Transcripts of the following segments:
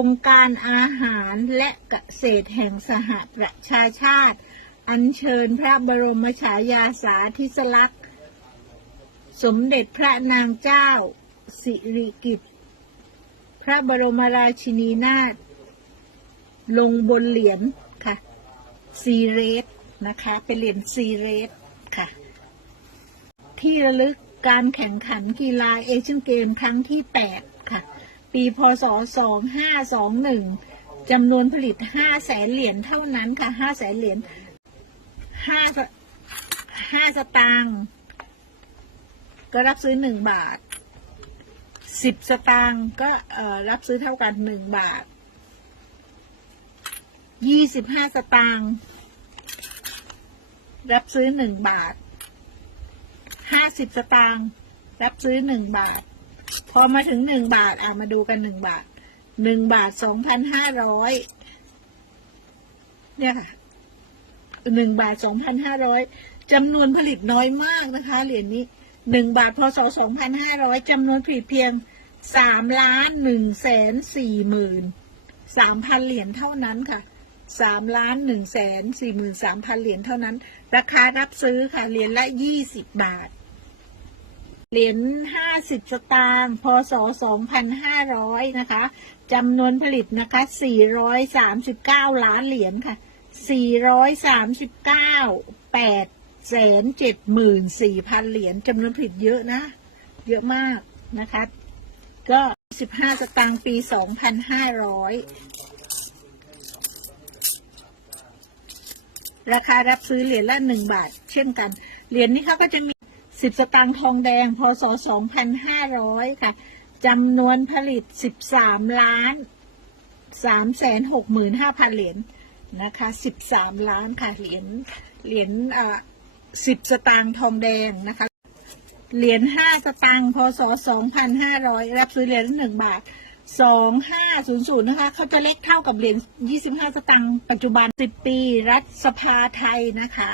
องค์การอาหารและเกษตรแห่งสหประชาชาติ อัญเชิญพระบรมฉายาสาธิสลักษณ์ สมเด็จพระนางเจ้า สิริกิติ์พระบรมราชินีนาถลงบนเหรียญค่ะ ซีเรสนะคะ เป็นเหรียญซีเรสค่ะ ที่ระลึกการแข่งขันกีฬาเอเชียนเกมครั้งที่ 8 ปีพศ 2521จำนวนผลิต 5 แสนเหรียญเท่านั้นค่ะ 5 แสนเหรียญ5 5สตางค์ก็รับซื้อ 1 บาท 10 สตางค์ก็รับซื้อเท่ากัน 1 บาท 25 สตางค์รับซื้อ 1 บาทห้าสิบสตางค์รับซื้อหนึ่งบาท พอมาถึงหนึ่งบาท อะมาดูกันหนึ่งบาทหนึ่งบาทสองพันห้าร้อยเนี่ยค่ะหนึ่งบาทสองพันห้าร้อยจำนวนผลิตน้อยมากนะคะ เหรียญนี้หนึ่งบาทพศสองพันห้าร้อยจำนวนผลิตเพียงสามล้านหนึ่งแสนสี่หมื่นสามพันเหรียญเท่านั้นค่ะสามล้านหนึ่งแสนสี่หมื่นสามพันเหรียญเท่านั้น ราคารับซื้อค่ะเหรียญละยี่สิบบาท เหรียญห้าสิบสตางค์พศสองพันห้าร้อยนะคะจำนวนผลิตนะคะสี่ร้อยสามสิบเก้าล้านเหรียญค่ะสี่ร้อยสามสิบเก้าแปดแสนเจ็ดหมื่นสี่พันเหรียญจำนวนผลิตเยอะนะ เยอะมากนะคะ ก็สิบห้าสตางค์ปีสองพันห้าร้อยราคารับซื้อเหรียญละหนึ่งบาท เช่นกัน เหรียญนี้เขาก็จะมี สิบสตางค์ทองแดง พศสองพันห้าร้อยค่ะจำนวนผลิตสิบสามล้านสามแสนหกหมื่นห้าพันเหรียญนะคะสิบสามล้านค่ะเหรียญเหรียญอ่าสิบสตางค์ทองแดงนะคะเหรียญห้าสตางค์พศสองพันห้าร้อยรับซื้อเหรียญหนึ่งบาทสองห้าศูนย์ศูนย์นะคะเขาจะเล็กเท่ากับเหรียญยี่สิบห้าสตางค์ปัจจุบันสิบปี รัฐสภาไทยนะคะ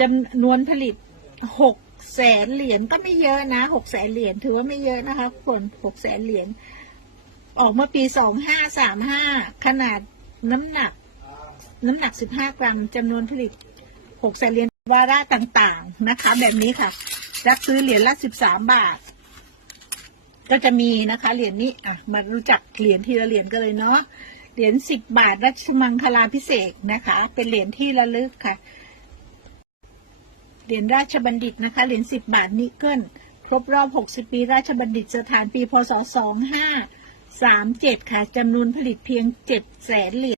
จำนวนผลิต หกแสนเหรียญก็ไม่เยอะนะหกแสนเหรียญถือว่าไม่เยอะนะคะคนหกแสนเหรียญออกมื่อปีสองห้าสามห้าขนาดน้ำหนัก น้ำหนักสิบห้ากรัมจำนวนผลิตหกแสนเหรียญวาระต่างๆนะคะ แบบนี้ค่ะ รับซื้อเหรียญละสิบสามบาท ก็จะมีนะคะเหรียญนี้อะมารู้จักเหรียญทีละเหรียญกันเลยเนาะเหรียญสิบบาทรัชมังคลาพิเศษนะคะ เป็นเหรียญที่ระลึกค่ะ เหรียญราชบัณฑิตนะคะ เหรียญสิบบาทนิกเกิลครบรอบหกสิบปีราชบัณฑิตสถานปีพศสองห้าสามเจ็ดค่ะจำนวนผลิตเพียงเจ็ดแสนเหรียญ